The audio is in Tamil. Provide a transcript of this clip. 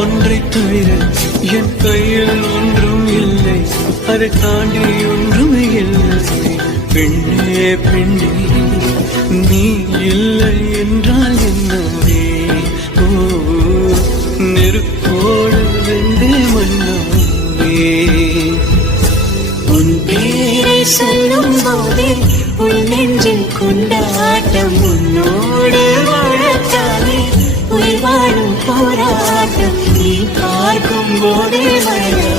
ஒன்றை தவிர என் கையில் ஒன்றும் இல்லை, அதை தாண்டி ஒன்றும் இல்லை. பெண்ணே பெண்ணே நீ இல்லை என்றால் என்னவே? ஓ நெருப்போடு வெந்தே மன்னாவே. உன் பேரை சொல்லும் போதே உன் நெஞ்சில் கொண்டாட்டம், உன்னோடு வாழத்தானே உயிர் வாழும் போராட்டம். நீ பார்க்கும் போதே மழை